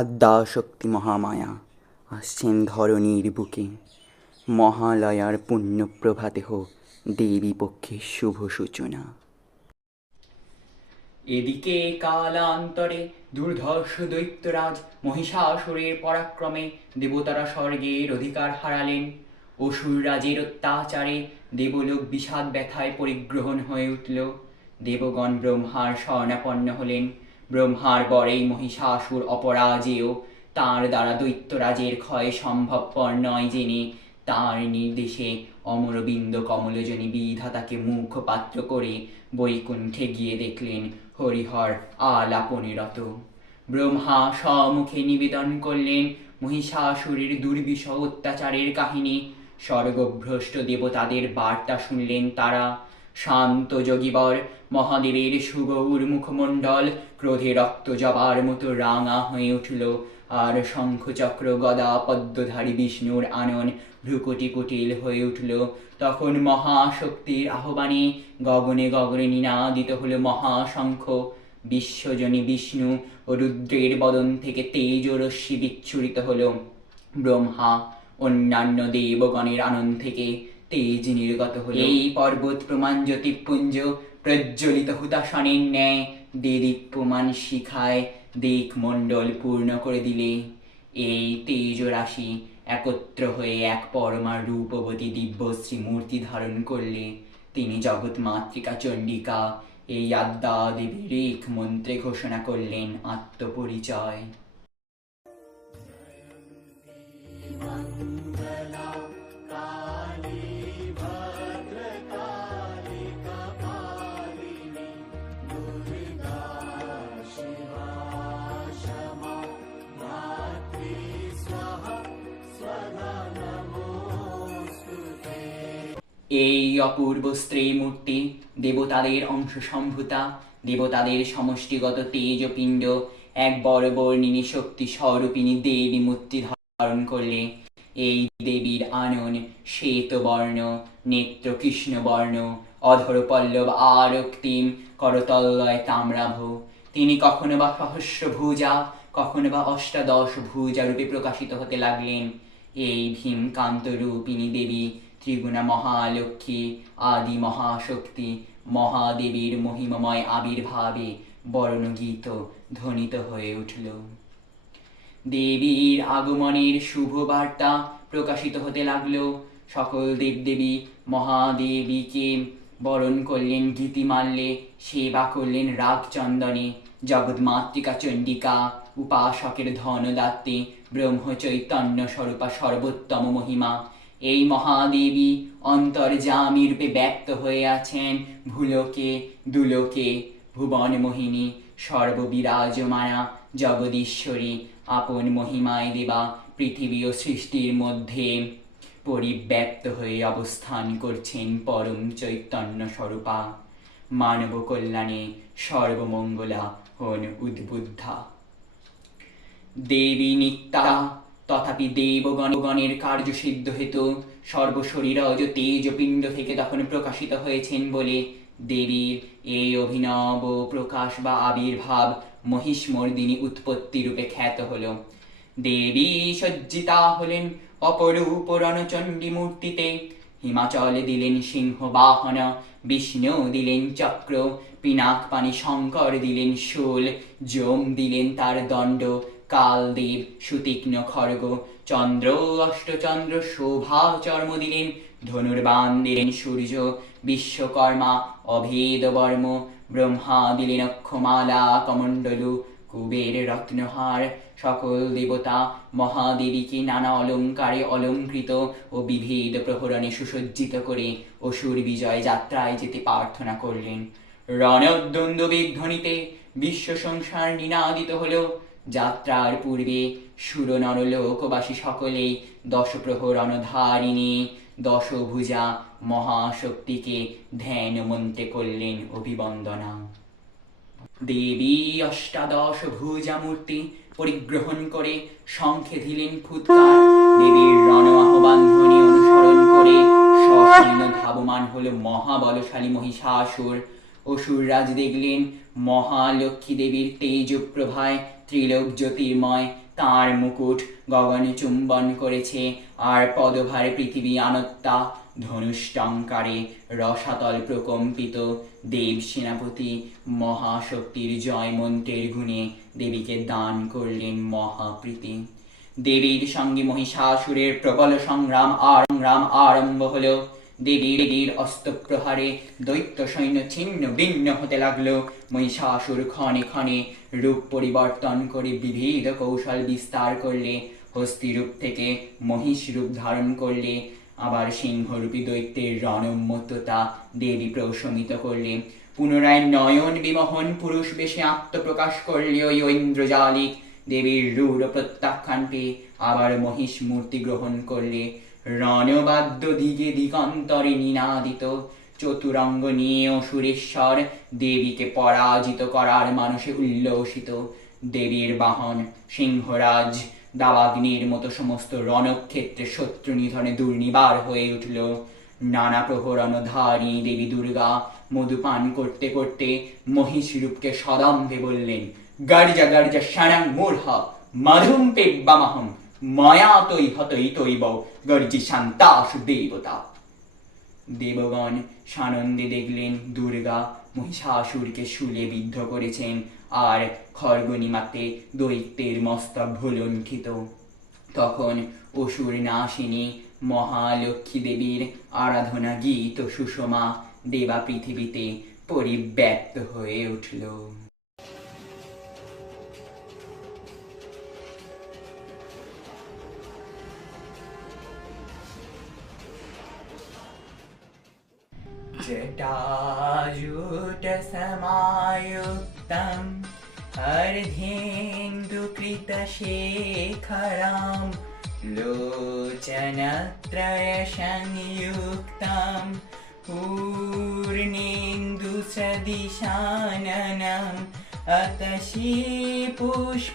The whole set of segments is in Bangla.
আদ্যাশক্তি মহামায়া আসছেন ধরণীর বুকে। মহালয়ার পুণ্যপ্রভাতে হোক দেবী পক্ষের শুভ সূচনা। এদিকে কালান্তরে দুর্ধর্ষ দৈত্যরাজ মহিষাসুরের পরাক্রমে দেবতারা স্বর্গের অধিকার হারালেন। অসুররাজের অত্যাচারে দেবলোক বিষাদ ব্যথায় পরিগ্রহণ হয়ে উঠল। দেবগণ ব্রহ্মার শরণাপন্ন হলেন। ব্রহ্মার বরেই মহিষাসুর অপরাজেয়। তাঁর দ্বারা দৈত্যরাজের ক্ষয় সম্ভবপর নয় জেনে তাঁর নির্দেশে অমরবিন্দ কমলজনী বিধাতাকে মুখপাত্র করে বৈকুণ্ঠে গিয়ে দেখলেন হরিহর আলাপনে রত। ব্রহ্মা সম্মুখে নিবেদন করলেন মহিষাসুরের দুর্বিষহ অত্যাচারের কাহিনী। স্বর্গভ্রষ্ট দেবতাদের বার্তা শুনলেন তারা। শান্ত যোগীবর মহাদেবের সুগৌর মুখমণ্ডল ক্রোধে রক্ত জবার মতো রাঙা হয়ে উঠল। আর শঙ্খচক্র গদা পদ্মধারী বিষ্ণুর আনন ভ্রুকুটি কুটিল হয়ে উঠল। তখন মহাশক্তির আহ্বানে গগনে গগনে নিনাদিত হল মহাশঙ্খ। বিশ্বজনী বিষ্ণু ও রুদ্রের বদন থেকে তেজরশ্মি বিচ্ছুরিত হল। ব্রহ্মা অন্যান্য দেবগণের আনন থেকে তেজ নির্গত হল। এই পর্বত প্রমাণ জ্যোতিপুঞ্জ প্রজ্বলিত হুতাসনের ন্যায় দেদীপ্যমান শিখায় দিক মণ্ডল পূর্ণ করে দিলে। এই তেজ রাশি একত্র হয়ে এক পরমা রূপবতী দিব্যশ্রী মূর্তি ধারণ করলে তিনি জগৎ মাতৃকা চণ্ডিকা এই আদ্যা দেবীর এক মন্ত্রে ঘোষণা করলেন আত্মপরিচয়। এই অপূর্ব স্ত্রী মূর্তি দেবতাদের অংশ সম্ভূতা, দেবতাদের সমষ্টিগত তেজপিণ্ড এক বড় বর্ণিনী শক্তি স্বরূপিণী দেবী মূর্তি ধারণ করলে। এই দেবীর আনন শ্বেতবর্ণ, নেত্র কৃষ্ণবর্ণ, অধর পল্লব আরক্তিম, করতলয় তাম্রাভ। তিনি কখনো বা সহস্র ভুজা, কখনো বা অষ্টাদশ ভুজা রূপে প্রকাশিত হতে লাগলেন। এই ভীমকান্ত রূপিণী দেবী ত্রিগুণা মহালক্ষ্মী, আদি মহাশক্তি মহাদেবীর মহিমময় আবির্ভাবে বর্ণগীত ধ্বনিত হয়ে উঠল। দেবীর আগমনের শুভ বার্তা প্রকাশিত হতে লাগল। সকল দেবদেবী মহাদেবীকে বরণ করলেন গীতিমাল্যে, সেবা করলেন রাগ চন্দনে। জগৎমাতৃকা চণ্ডিকা উপাসকের ধনদাত্রী ব্রহ্মচৈতন্য স্বরূপা সর্বোত্তম মহিমা এই মহাদেবী অন্তর্যামী রূপে ব্যক্ত হয়ে আছেন ভূলোকে দুলোকে। ভুবন মোহিনী সর্ববিরাজমানা জগদীশ্বরী আপন মহিমায় দেবা পৃথিবী ও সৃষ্টির মধ্যে পরিব্যাপ্ত হয়ে অবস্থান করছেন পরম চৈতন্য স্বরূপা। মানব কল্যাণে সর্বমঙ্গলা হন উদ্বুদ্ধা। দেবী নিত্যা তথাপি দেবগণের কার্যসিদ্ধ হেতু সর্বশরীরজ তেজপিণ্ড থেকে তখন প্রকাশিত হয়েছেন বলে দেবীর এই অভিনব প্রকাশ বা আবির্ভাব মহিষমর্দিনী উৎপত্তি রূপে খ্যাত হল। দেবী সজ্জিতা হলেন অপরূপ রণচণ্ডী মূর্তিতে। হিমাচলে দিলেন সিংহ বাহন, বিষ্ণু দিলেন চক্র, পিনাকপাণি শঙ্কর দিলেন শূল, যম দিলেন তার দণ্ড, কালদেব সুতীক্ষ্ণ খড়গ, চন্দ্র অষ্টচন্দ্র শোভা চর্ম দিলেন, ধনুর্বাণ দিলেন সূর্য, বিশ্বকর্মা অভেদ বর্ম, ব্রহ্মা দিলেন অক্ষমালা কমণ্ডলু, কুবের রত্নহার। সকল দেবতা মহাদেবীকে নানা অলঙ্কারে অলঙ্কৃত ও বিভেদ প্রহরণে সুসজ্জিত করে অসুর বিজয় যাত্রায় যেতে প্রার্থনা করলেন। রণদ্বন্দ্ব বেগধ্বনিতে বিশ্ব সংসার নিনাদিত হল। যাত্রার পূর্বে সুর নরলোকবাসী সকলেই দশপ্রহরণধারিণী দশভুজা মহাশক্তিকে ধ্যান মন্ত্রে করলেন অভিবন্দনা। দেবী অষ্টাদশ ভুজা মূর্তি পরিগ্রহণ করে শঙ্খে দিলেন ফুৎকার। দেবীর রণ আহ্বান ধ্বনি অনুসরণ করে সসৈন্য ধাবমান হল মহাবলশালী মহিষাসুর। অসুররাজ দেখলেন মহালক্ষ্মী দেবীর তেজ প্রভায় ত্রিলোক জ্যোতির্ময় তাঁর মুকুট গগনে চুম্বন করেছে, আর পদভারে পৃথিবী আনত্তা। ধনুষ্টঙ্কারে রসাতল প্রকম্পিত, দেব সেনাপতি মহাশক্তির জয় মন্ত্রের গুণে দেবীকে দান করলেন মহাপ্রীতি। দেবীর সঙ্গে মহিষাসুরের প্রবল সংগ্রাম আরম্ভ হলো। দেবীর অস্ত্রপ্রহারে দৈত্য সৈন্য ছিন্ন ভিন্ন হতে লাগলো। মহিষাসুর ক্ষণে ক্ষণে রূপ পরিবর্তন করে বিবিধ কৌশল বিস্তার করলে। হস্তিরূপ থেকে মহিষ রূপ ধারণ করলে, আবার সিংহরূপী দৈত্যের রণমত্ততা দেবী প্রশমিত করলে। পুনরায় নয়ন বিমোহন পুরুষ বেশে আত্মপ্রকাশ করলে ওই ঐন্দ্রজালিক। দেবীর রূঢ় প্রত্যাখ্যান পেয়ে আবার মহিষ মূর্তি গ্রহণ করলে। রণবাদ্য দিগে দিগন্তরে নিনাদিত, চতুরঙ্গ নিয়ে অসুরেশ্বর দেবীকে পরাজিত করার মানসে উল্লসিত। দেবীর বাহন সিংহরাজ দাবাগ্নির মতো সমস্ত রণক্ষেত্রে শত্রু নিধনে দুর্নিবার হয়ে উঠল। নানা প্রহরণধারী দেবী দুর্গা মধুপান করতে করতে মহিষ রূপকে সদম্ভে বললেন, গর্জা গর্জা শরং মূঢ় মধুম পেব্বামহম ময়া তৈ হতৈ তৈব গর্জি শান্তাসু দেবতা। দেবগণ সানন্দে দেখলেন দুর্গা মহিষাসুরকে শূলে বিদ্ধ করেছেন, আর খড়গনিমাতে দৈত্যের মস্তক ভুলণ্ঠিত। তখন অসুর নাশিনী মহালক্ষ্মী দেবীর আরাধনা গীত সুষমা দেবা পৃথিবীতে পরিব্যাপ্ত হয়ে উঠল। जटाजूटसमायुक्तम् अर्धेन्दुकृतशेखरं लोचनत्रयसंयुक्तं पूर्णेन्दुसदृशाननम् अतशी पुष्पवर्णाभं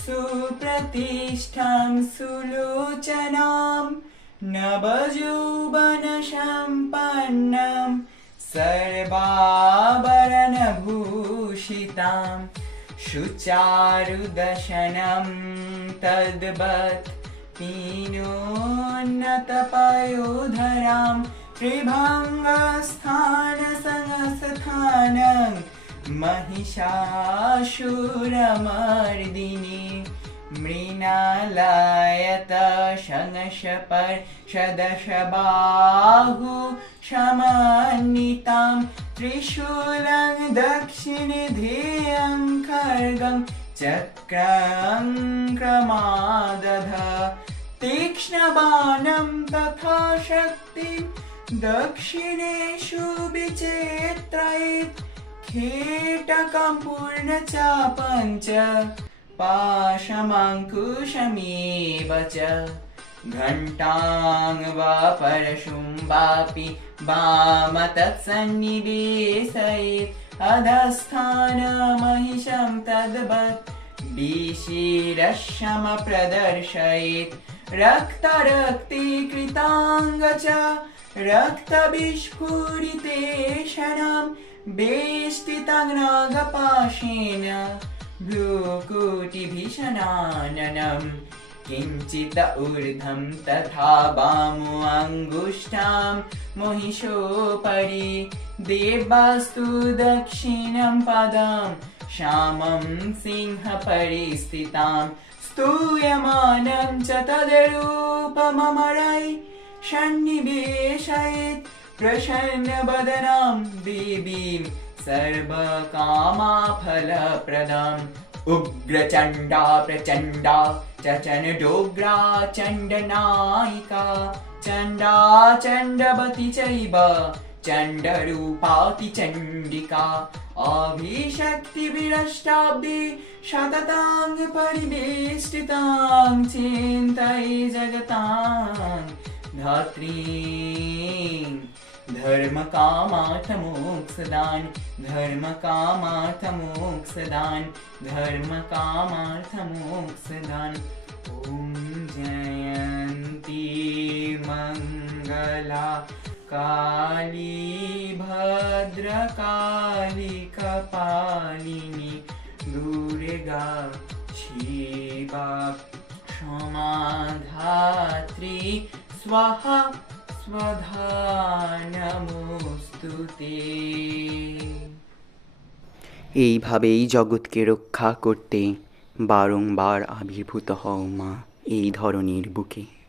सुप्रतिष्ठां सुलोचनां नवयौवनसम्पन्नं सर्वाभरणभूषितां सुचारुदशनं तद्वत् पीनोन्नतपयोधरां त्रिभङ्गस्थानसंस्थानं महिषासुरमर्दिनी मृणालयत शनशपर्शदशबाहु समन्वितां त्रिशूलं दक्षिणे ध्येयं खड्गं चक्रं क्रमादध तीक्ष्णबाणं तथा शक्तिं दक्षिणेषु विचेत्रयेत् खेटकं पूर्णचापं च पाशमङ्कुशमेव च घण्टां वा परशुं वापि वामतत्सन्निवेशयेत् अधस्थानमहिषं तद्वत् विशिरश्मप्रदर्शयेत् रक्तरक्तीकृताङ्ग च रक्तविस्फुरितेशनं वेष्टितं नागपाशेन भ्रूकुटिभीषणाननं किञ्चित् ऊर्ध्वं तथा वामो अङ्गुष्ठां महिषोपरि देवास्तु दक्षिणं पदं श्यामं सिंहपरिस्थितां स्तूयमानं च तद्रूपममरै सन्निवेशयेत् प्रसन्नवदनां देवीं सर्वकामफलप्रदाम् उग्रचण्डा प्रचण्डा चचनडोग्रा चण्डनायिका चण्डा चण्डवती चैव चण्डरूपाति चण्डिका अभिशक्तिविरष्टाब्दे शततां परिवेष्टितां चिन्तये जगतां धात्रीं धर्मकामार्थमोक्षदान धर्मकामार्थमोक्षदान धर्मकामार्थमोक्षदान। ॐ जयन्ती मङ्गला काली भद्रकाली कपालिनी দুর্গা শিবা সমাধাত্রী স্বাহা স্বধা নমোস্তুতে। এইভাবেই জগৎকে রক্ষা করতে বারংবার আবির্ভূত হও মা এই ধরনীর বুকে।